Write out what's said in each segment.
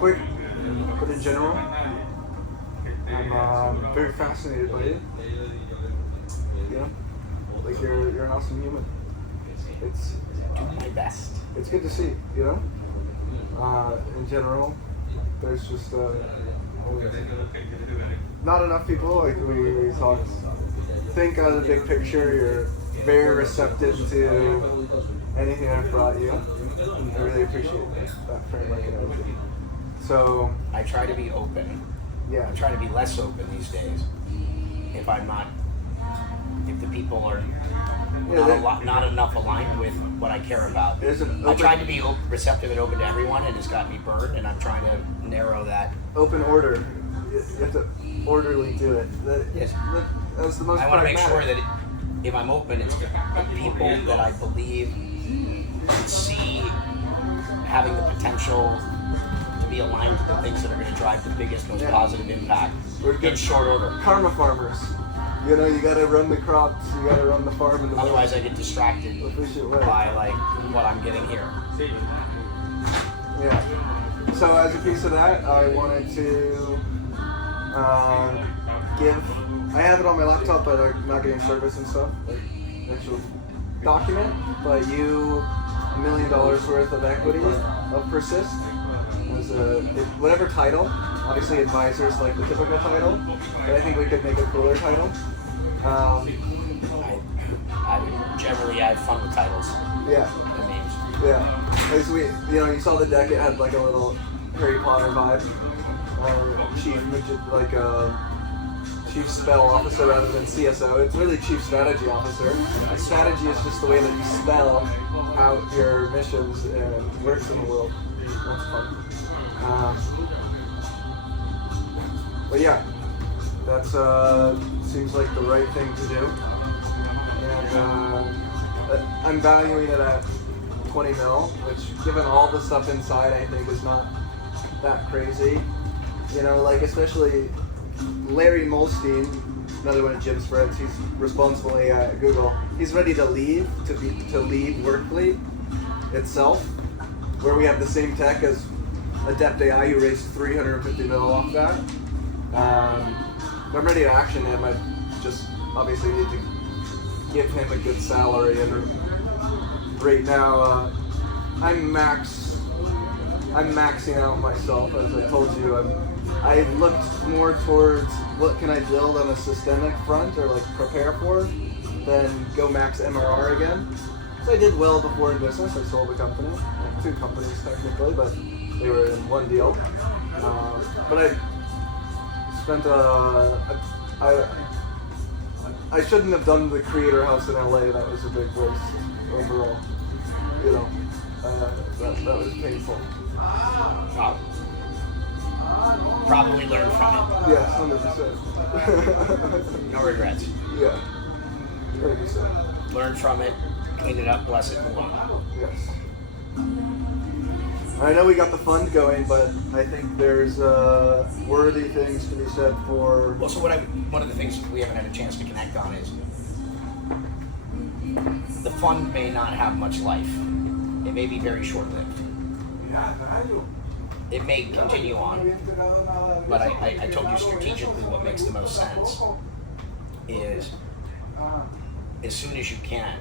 quick, but in general, I'm very fascinated by you. You know, like you're an awesome human. It's Do my best. It's good to see. You know, in general, there's just not enough people, like we talked. Think on the big picture. You're very receptive to anything I've brought you. I really appreciate that framework and everything. So I try to be open. yeah, I try to be less open these days. If the people are not enough aligned with what I care about. I try to be receptive and open to everyone, and it's got me burned, and I'm trying to narrow that. Open order. You have to orderly do it. Yes. That's the most. I want to make sure that if I'm open, it's the people that I believe see having the potential to be aligned to the things that are going to drive the biggest, most positive impact in short order. Karma farmers. You know, you got to run the crops, you got to run the farm in the Otherwise, I get distracted by like what I'm getting here. Yeah. So as a piece of that, I wanted to give. I have it on my laptop, but I'm not getting service and stuff. Like actual document, but you $1 million worth of equity of Persist. As whatever title, obviously advisors like the typical title, but I think we could make a cooler title. I generally have fun with titles. Yeah. And names. Yeah. As we, you saw the deck. It had like a little Harry Potter vibe. Chief Spell Officer rather than CSO. It's really Chief Strategy Officer. A strategy is just the way that you spell out your missions and works in the world. That's fun. But yeah, that's seems like the right thing to do. And I'm valuing it at 20 mil, which given all the stuff inside, I think is not that crazy. You know, like especially Larry Molstein, another one of Jim's friends, he's responsible AI at Google. He's ready to leave to lead Workfleet itself, where we have the same tech as Adept AI, who raised 350 mil off that. I'm ready to action him. I just obviously need to give him a good salary, and right now I'm maxing out myself, as I told you. I looked more towards what can I build on a systemic front or like prepare for than go max MRR again. So I did well before in business. I sold a company, like 2 companies technically, but they were in one deal. But I spent I shouldn't have done the creator house in LA. That was a big waste overall. You know, that was painful. Probably learn from it. Yes, 100%. No regrets. Yeah, 100%. Learn from it, clean it up, bless it, move on. Yes. I know we got the fund going, but I think there's worthy things to be said for. Well, so one of the things we haven't had a chance to connect on is the fund may not have much life. It may be very short-lived. It may continue on, but I told you strategically what makes the most sense is as soon as you can,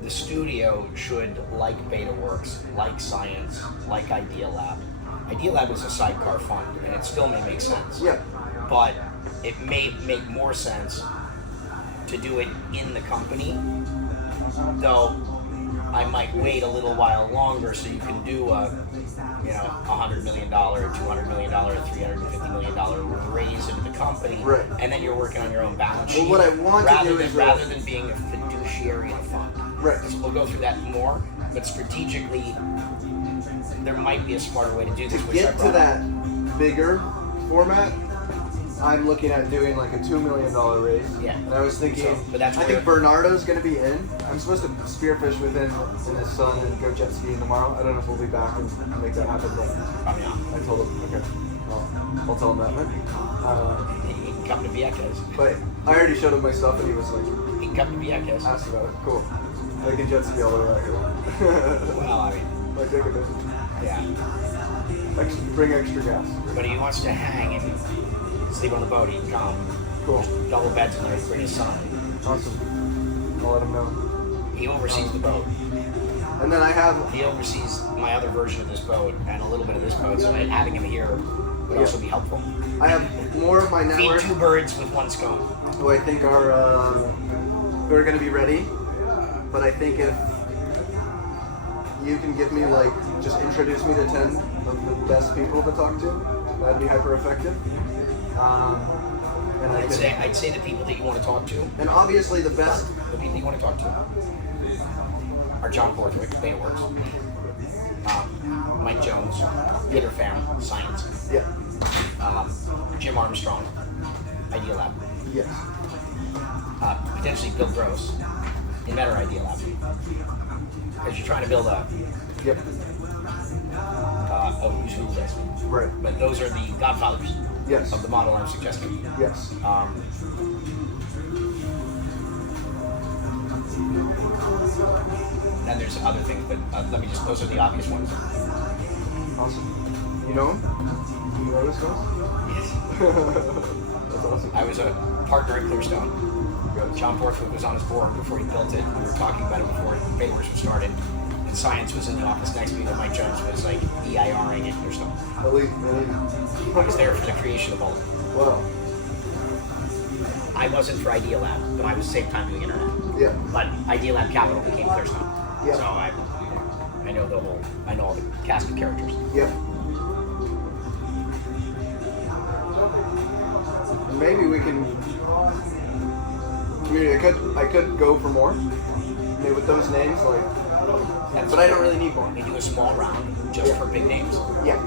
the studio should, like BetaWorks, like Science, like Idea Lab. Idea Lab is a sidecar fund, and it still may make sense. Yeah. But it may make more sense to do it in the company, though I might wait a little while longer so you can do a $100 million, $200 million, $350 million raise into the company, right. And then you're working on your own balance sheet. Well, what I want rather to do rather than being a fiduciary in a fund. Right. So we'll go through that more, but strategically, there might be a smarter way to do this. To get to that bigger format, I'm looking at doing like a $2 million raise. Yeah. And I was thinking, I think Bernardo's going to be in. I'm supposed to spearfish with him and his son and go jet skiing tomorrow. I don't know if we'll be back and make that happen, but probably not. I told him, okay, well, I'll tell him that then. He can come to Vieques. But I already showed him my stuff and he was like, he can come to Vieques. Asked about it. Cool. I can jet ski all the way out here. Well, I mean, like, take a visit. Yeah. Bring extra gas. But he wants to hang and sleep on the boat. He can come. Cool. There's double beds in there. Bring his son. Awesome. I'll let him know. He oversees the boat. And then I have. He oversees my other version of this boat and a little bit of this boat, so having him here would also be helpful. I have more of my network. Feed 2 birds with 1 stone. Who I think are who are going to be ready, but I think if you can give me like just introduce me to 10 of the best people to talk to, that'd be hyper effective. And I'd say the people that you want to talk to. And obviously the best. The people you want to talk to are John Borthwick, Bayworks, Mike Jones, Peter Pham, Science, Yeah. Jim Armstrong, Idea Lab, Yes. potentially Bill Gross, Inventor Idea Lab, because you're trying to build a Yep. who's who list. Right. But those are the godfathers Yes. of the model I'm suggesting. Yes. And there's other things, but let me just, those are the obvious ones. Awesome. You know him? You know this guy? Yes. That's awesome. I was a partner at Clearstone. John Borthwick was on his board before he built it. We were talking about it before Bayworks was started. And Science was in the office next to me, and Mike Jones was like EIRing at Clearstone. At least. I was there for the creation of all. Wow. I wasn't for Idea Lab, but I was same time doing internet. Yeah. But Idea Lab Capital became Clearstone. Yeah. So I know all the cast of characters. Yeah. Maybe we can. I mean, I could go for more. I mean, with those names, like. But I don't really need more. You do a small round just for big names. Yeah.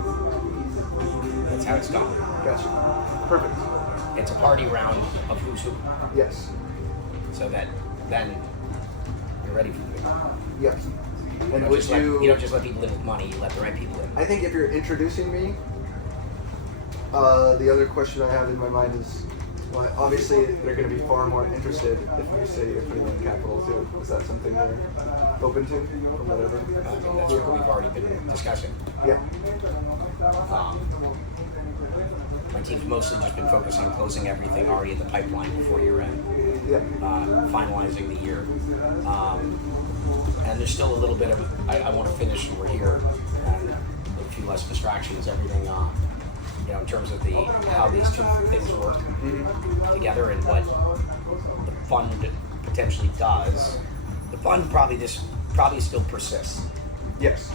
That's how it's done. Gotcha. Perfect. It's a party round of who's who. Yes. So that then you're ready for the big one. Yes. You And don't, would just you don't just let people in with money, you let the right people in. I think if you're introducing me, the other question I have in my mind is, well, obviously they're going to be far more interested if you say you're putting in capital too. Is that something they're open to, or whatever? I mean, that's what we've already been discussing. Yeah. My team's mostly just been focused on closing everything already in the pipeline before year end, Yeah. finalizing the year. And there's still a little bit of, I want to finish, we're here, and a few less distractions, everything, in terms of how these two things work together and what the fund potentially does. The fund probably still persists. Yes.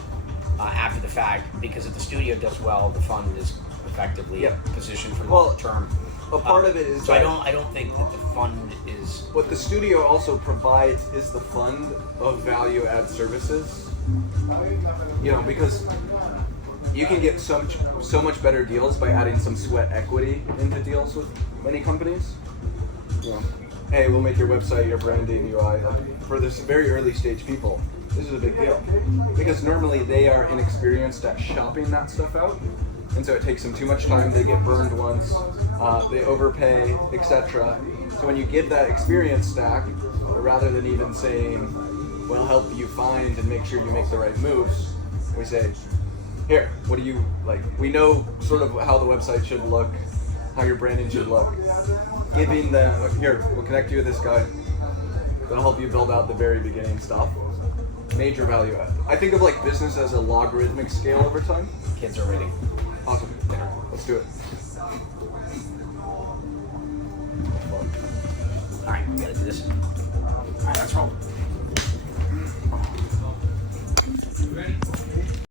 After the fact, because if the studio does well, the fund is effectively positioned for long term. A part of it is so that I don't think that the fund is what the studio also provides is the fund of value add services. Because you can get so much better deals by adding some sweat equity into deals with many companies. Hey, we'll make your website, your branding, UI. For this very early stage people, this is a big deal because normally they are inexperienced at shopping that stuff out, and so it takes them too much time. They get burned once, they overpay, etc. So when you give that experience stack, rather than even saying, "We'll help you find and make sure you make the right moves," we say, "Here, what do you like? We know sort of how the website should look, how your branding should look. Giving them here, we'll connect you with this guy. That'll help you build out the very beginning stuff. Major value add. I think of like business as a logarithmic scale over time. kids are ready. Awesome. Let's do it. All right, we gotta do this. All right, let's roll.